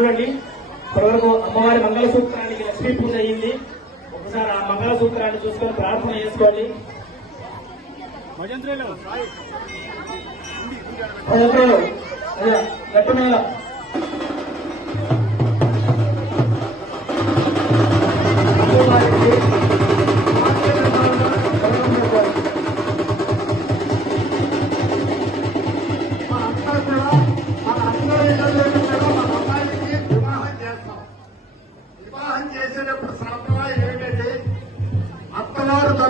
చూడండి. ఇప్పటివరకు అమ్మవారి మంగళసూత్రానికి లక్ష్మీ పూజ అయ్యింది ఒకసారి ఆ మంగళసూత్రాన్ని చూసుకొని ప్రార్థన చేసుకోండి. గట్టు మీద.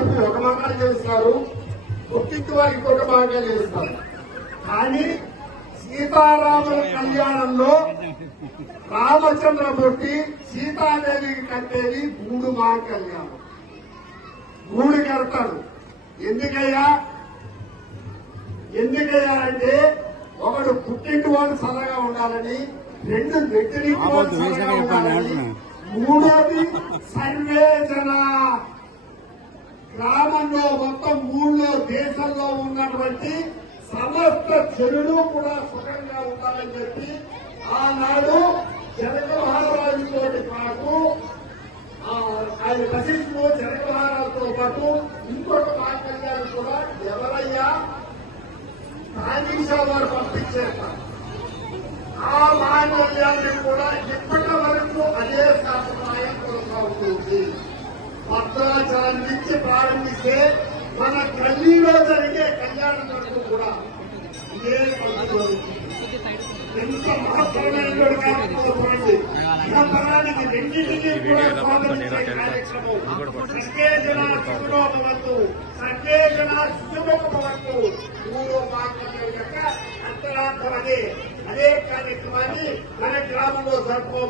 వారికి ఒక మాట చేస్తారు ఒక్కింటి వారికి ఒక మాట చేస్తారు. కానీ సీతారాముల కళ్యాణంలో రామచంద్రమూర్తి సీతాదేవికి కట్టేది మూడు కళ్యాణం. మూడు కడతాడు ఎందుకయ్యా? ఎందుకయ్యా అంటే ఒకడు పుట్టింటి వాడు చల్లగా ఉండాలని రెండు వ్యక్తిని ఆపొద్దు, వేసవిగా మూడోది సర్వే జన దేశంలో ఉన్నటువంటి సమస్త చెడులు కూడా సుఖంగా ఉండాలని చెప్పి ఆనాడు జనక మహారాజుతో పాటు ఆయన వశిష్ఠుడు జనక మహారాజుతో పాటు ఇంకొక మాంగళ్యాలు కూడా ఎవరయ్యా? కాళీశా వారు పంపించేస్తారు ఆ మాంగళ్యాన్ని కూడా ఇప్పటి వరకు అదే సాంప్రదాయం కొనసాగుతుంది. భద్రాచలం నుంచి ప్రారంభిస్తే మన గల్లీలో జరిగే కళ్యాణం వరకు కూడా ఇదే పద్ధతి ఎంత మహత్తరమైనటువంటి కార్యక్రమం చూడండి మహత్తరానికి రెండింటినీ కూడా స్వాగతించే కార్యక్రమం సర్వే జన సుఖినో భవంతు సర్వే జన సుఖముఖ భవంతు మూడో యొక్క అంతరార్థం అదే. అదే కార్యక్రమాన్ని మన గ్రామంలో జరుపుకో